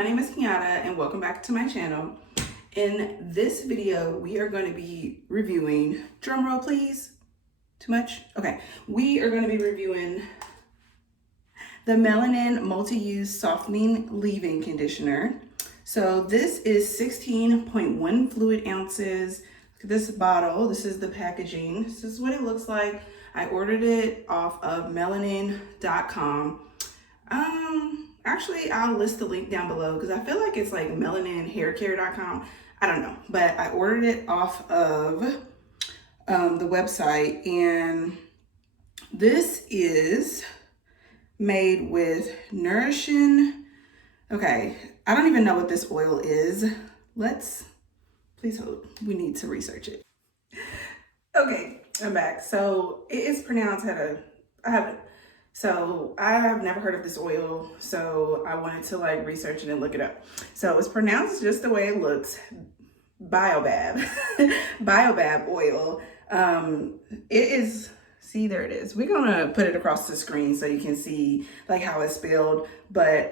my name is Kiana and welcome back to my channel. In this video, we are going to be reviewing, drum roll please, too much? Okay, we are going to be reviewing the Melanin Multi-Use Softening Leave-In Conditioner. So this is 16.1 fluid ounces. Look at this bottle. This is the packaging. This is what it looks like. I ordered it off of melanin.com. Actually, I'll list the link down below because I feel like it's like melaninhaircare.com. I don't know, but I ordered it off of the website, and this is made with nourishing. Okay, I don't even know what this oil is. Please hold. We need to research it. Okay, I'm back. So it is pronounced I have never heard of this oil, so I wanted to like research it and look it up. So it's pronounced just the way it looks, Baobab, Baobab oil. It is, see, there it is. We're gonna put it across the screen so you can see like how it's spelled, but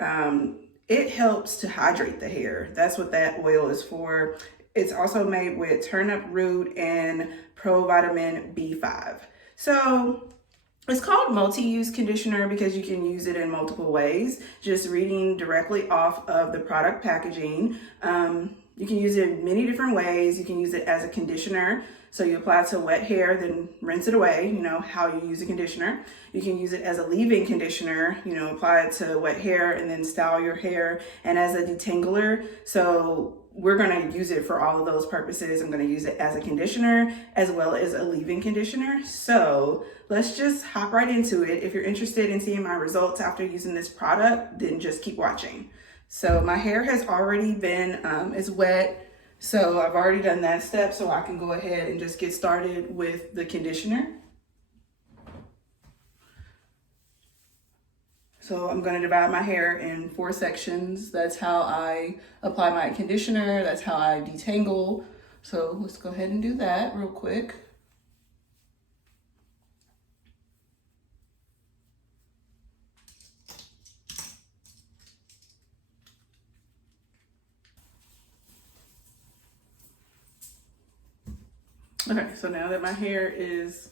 it helps to hydrate the hair. That's what that oil is for. It's also made with turnip root and provitamin B5. So it's called multi-use conditioner because you can use it in multiple ways. Just reading directly off of the product packaging. You can use it in many different ways. You can use it as a conditioner. So you apply it to wet hair, then rinse it away, you know, how you use a conditioner. You can use it as a leave-in conditioner, you know, apply it to wet hair and then style your hair, and as a detangler. So we're gonna use it for all of those purposes. I'm gonna use it as a conditioner as well as a leave-in conditioner. So let's just hop right into it. If you're interested in seeing my results after using this product, then just keep watching. So my hair has already been, it's wet. So I've already done that step, so I can go ahead and just get started with the conditioner. So I'm gonna divide my hair in 4 sections. That's how I apply my conditioner. That's how I detangle. So let's go ahead and do that real quick. Okay, so now that my hair is,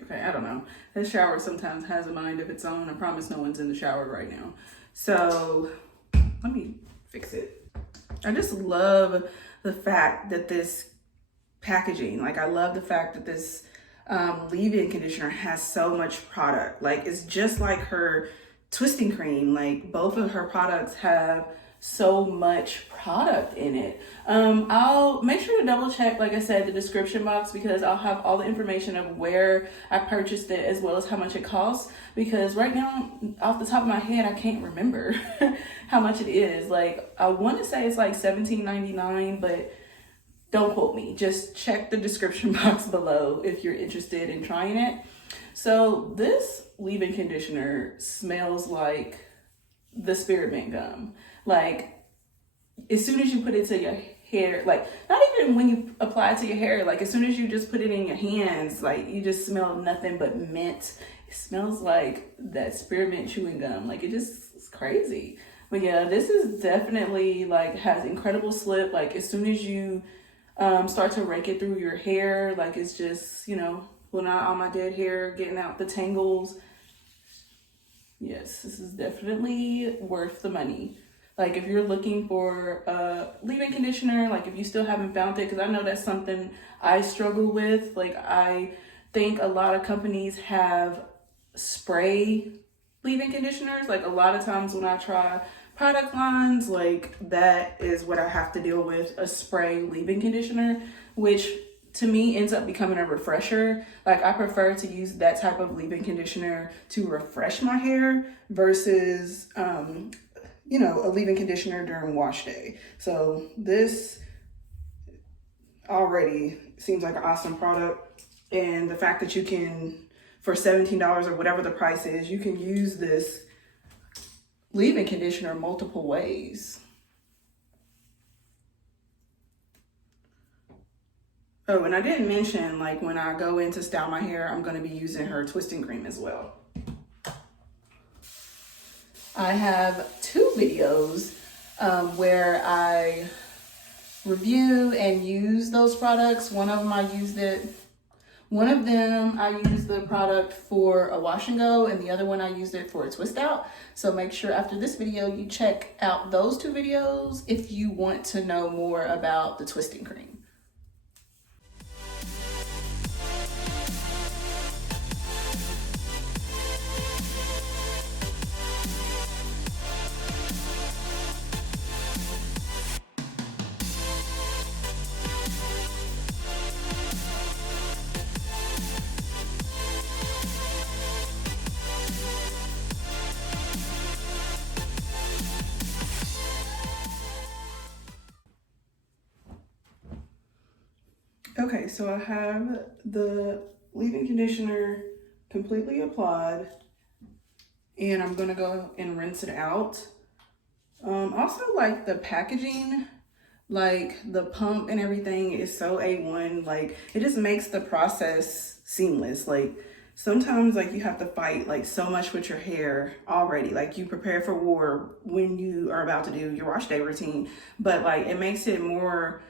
okay, I don't know. The shower sometimes has a mind of its own. I promise no one's in the shower right now. So let me fix it. I just love the fact that this packaging, like I love the fact that this leave-in conditioner has so much product. Like it's just like her twisting cream. Like both of her products have so much product in it. I'll make sure to double check, like I said, the description box, because I'll have all the information of where I purchased it as well as how much it costs, because right now off the top of my head I can't remember how much it is. Like I want to say it's like $17.99, but don't quote me. Just check the description box below if you're interested in trying it. So this leave-in conditioner smells like the spearmint gum. Like as soon as you put it to your hair, like not even when you apply it to your hair, like as soon as you just put it in your hands, like you just smell nothing but mint. It smells like that spearmint chewing gum. Like it just is crazy. But yeah, this is definitely like has incredible slip. Like as soon as you start to rake it through your hair, like it's just, you know, pulling out all my dead hair, getting out the tangles. Yes, this is definitely worth the money. Like if you're looking for a leave-in conditioner, like if you still haven't found it, because I know that's something I struggle with. Like I think a lot of companies have spray leave-in conditioners. Like a lot of times when I try product lines, like that is what I have to deal with, a spray leave-in conditioner, which to me ends up becoming a refresher. Like I prefer to use that type of leave-in conditioner to refresh my hair versus you know, a leave-in conditioner during wash day. So this already seems like an awesome product, and the fact that you can, for $17 or whatever the price is, you can use this leave-in conditioner multiple ways. Oh, and I didn't mention, like when I go in to style my hair, I'm going to be using her twisting cream as well. I have two videos where I review and use those products. One of them I used the product for a wash and go, and the other one I used it for a twist out. So make sure after this video you check out those two videos if you want to know more about the twisting cream. Okay, so I have the leave-in conditioner completely applied, and I'm gonna go and rinse it out. Also, like the packaging, like the pump and everything is so A1. Like it just makes the process seamless. Like sometimes like you have to fight like so much with your hair already. Like you prepare for war when you are about to do your wash day routine, but like it makes it more,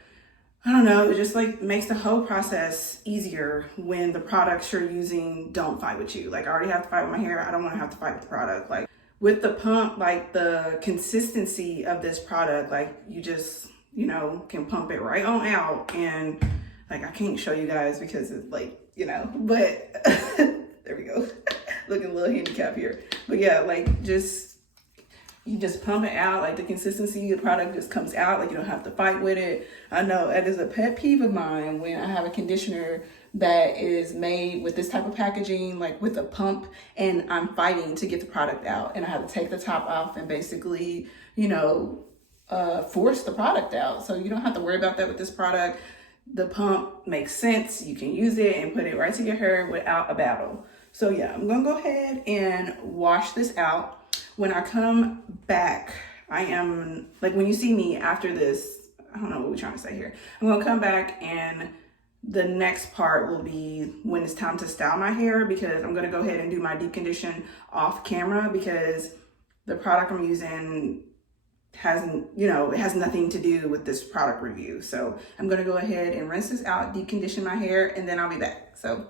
I don't know, it just like makes the whole process easier when the products you're using don't fight with you. Like I already have to fight with my hair. I don't want to have to fight with the product. Like with the pump, like the consistency of this product, like you just, you know, can pump it right on out. And like, I can't show you guys because it's like, you know, but there we go. Looking a little handicap here. But yeah, like you just pump it out, like the consistency of the product just comes out, like you don't have to fight with it. I know that is a pet peeve of mine when I have a conditioner that is made with this type of packaging, like with a pump, and I'm fighting to get the product out, and I have to take the top off and basically, you know, force the product out. So you don't have to worry about that with this product. The pump makes sense. You can use it and put it right to your hair without a battle. So yeah, I'm gonna go ahead and wash this out. When I come back, I am, like when you see me after this, I don't know what we're trying to say here. I'm gonna come back and the next part will be when it's time to style my hair, because I'm gonna go ahead and do my deep condition off camera because the product I'm using hasn't, you know, it has nothing to do with this product review. So I'm gonna go ahead and rinse this out, deep condition my hair, and then I'll be back. So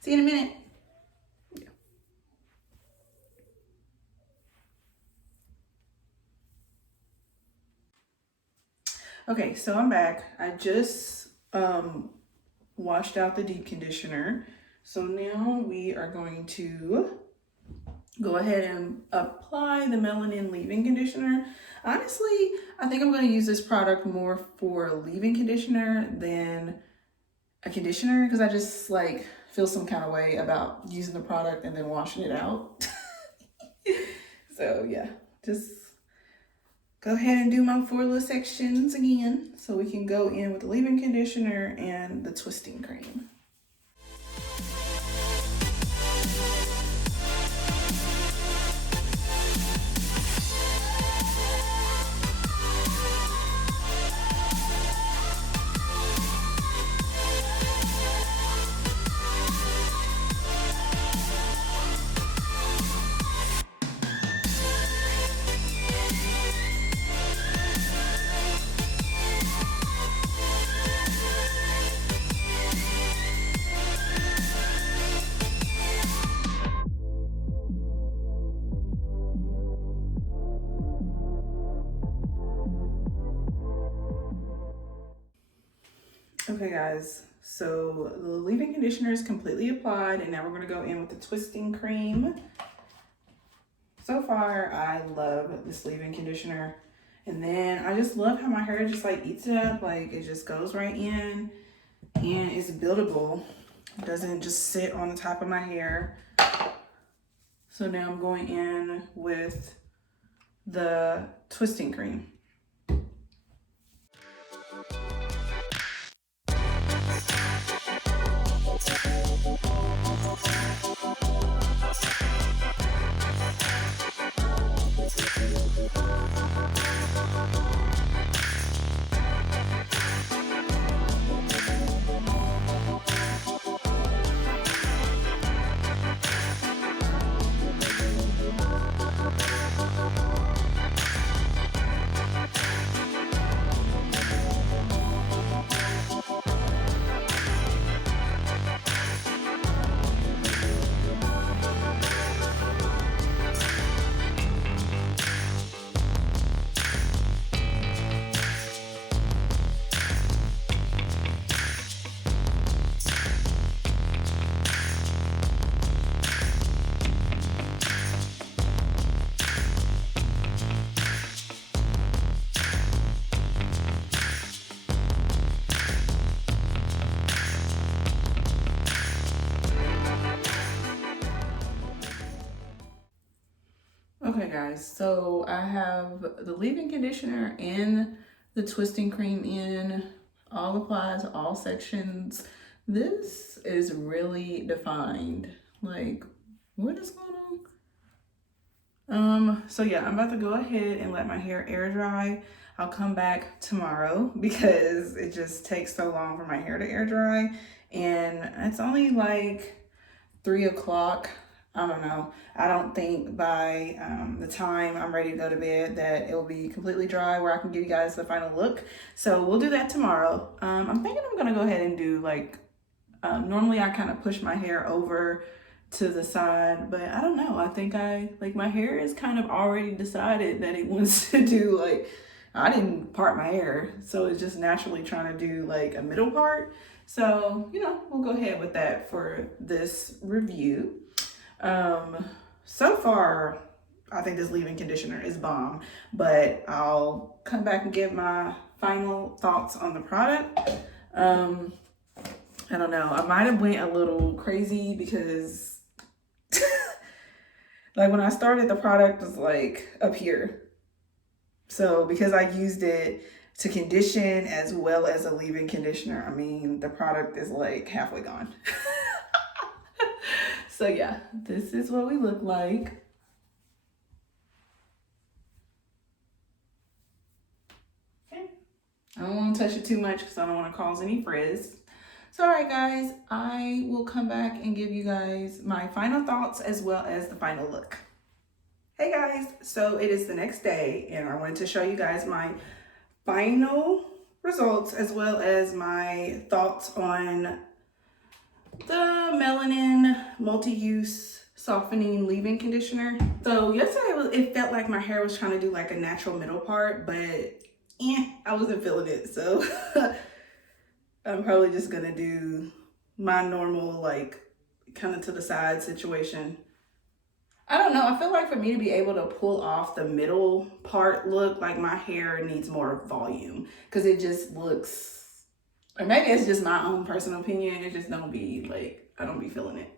see you in a minute. Okay, so I'm back. I just washed out the deep conditioner. So now we are going to go ahead and apply the Melanin leave-in conditioner. Honestly, I think I'm going to use this product more for a leave-in conditioner than a conditioner, because I just like feel some kind of way about using the product and then washing it out. So yeah, just go ahead and do my 4 little sections again so we can go in with the leave-in conditioner and the twisting cream. Okay guys, so the leave-in conditioner is completely applied, and now we're going to go in with the twisting cream. So far, I love this leave-in conditioner. And then I just love how my hair just like eats it up. Like it just goes right in and it's buildable. It doesn't just sit on the top of my hair. So now I'm going in with the twisting cream. guys, so I have the leave-in conditioner and the twisting cream in, all applies, all sections. This is really defined. Like, what is going on? So yeah, I'm about to go ahead and let my hair air dry. I'll come back tomorrow because it just takes so long for my hair to air dry. And it's only like 3 o'clock. I don't know. I don't think by the time I'm ready to go to bed that it will be completely dry where I can give you guys the final look. So we'll do that tomorrow. I'm thinking I'm gonna go ahead and do like, normally I kind of push my hair over to the side, but I don't know. I think my hair is kind of already decided that it wants to do like, I didn't part my hair, so it's just naturally trying to do like a middle part. So, you know, we'll go ahead with that for this review. So far, I think this leave-in conditioner is bomb, but I'll come back and give my final thoughts on the product. I don't know. I might have went a little crazy because like when I started, the product was like up here. So because I used it to condition as well as a leave-in conditioner, I mean, the product is like halfway gone. So yeah, this is what we look like. Okay. I don't want to touch it too much because I don't want to cause any frizz. So all right guys, I will come back and give you guys my final thoughts as well as the final look. Hey guys, so it is the next day and I wanted to show you guys my final results as well as my thoughts on the Melanin multi-use softening leave-in conditioner. So yesterday it felt like my hair was trying to do like a natural middle part, but I wasn't feeling it. So I'm probably just gonna do my normal like kind of to the side situation. I don't know. I feel like for me to be able to pull off the middle part look, like my hair needs more volume because it just looks, or maybe it's just my own personal opinion. It just don't be like, I don't be feeling it.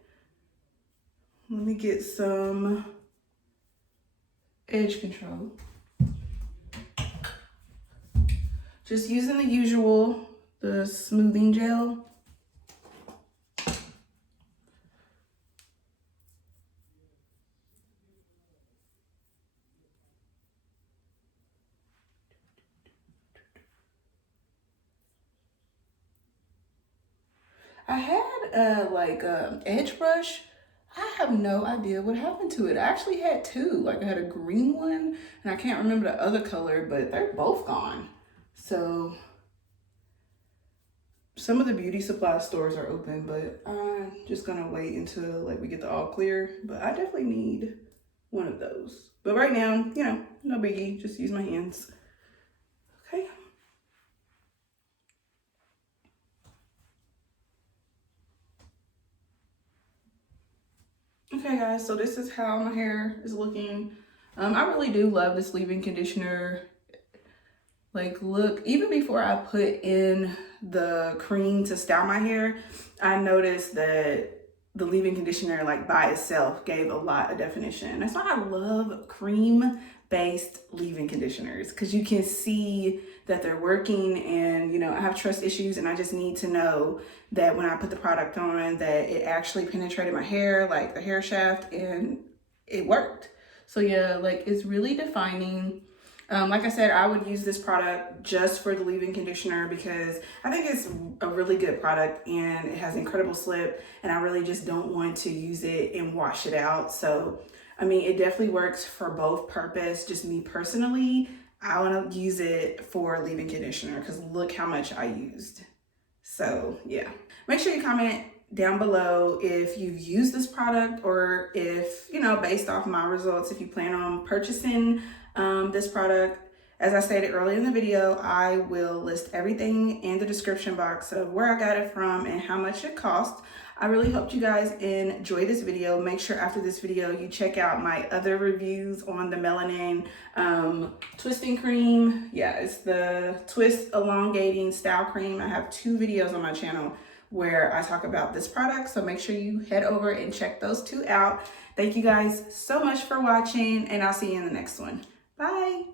Let me get some edge control. Just using the usual, the smoothing gel. I had a edge brush. I have no idea what happened to it. I actually had two. Like I had a green one and I can't remember the other color, but they're both gone. So some of the beauty supply stores are open, but I'm just gonna wait until like we get the all clear. But I definitely need one of those. But right now, you know, no biggie, just use my hands. Okay. Okay guys, so this is how my hair is looking. I really do love this leave-in conditioner. Like look, even before I put in the cream to style my hair, I noticed that the leave-in conditioner like by itself gave a lot of definition. That's why I love cream-based leave-in conditioners, because you can see that they're working. And you know, I have trust issues and I just need to know that when I put the product on that it actually penetrated my hair, like the hair shaft, and it worked. So yeah, like it's really defining. Like I said, I would use this product just for the leave-in conditioner because I think it's a really good product and it has incredible slip, and I really just don't want to use it and wash it out. So, I mean, it definitely works for both purpose. Just me personally, I want to use it for leave-in conditioner because look how much I used. So yeah, make sure you comment down below if you've used this product, or if, you know, based off my results, if you plan on purchasing this product. As I stated earlier in the video, I will list everything in the description box of where I got it from and how much it cost. I really hope you guys enjoy this video. Make sure after this video you check out my other reviews on the Melanin twisting cream. Yeah, it's the twist elongating style cream. I have 2 videos on my channel where I talk about this product. So make sure you head over and check those 2 out. Thank you guys so much for watching, and I'll see you in the next one. Bye.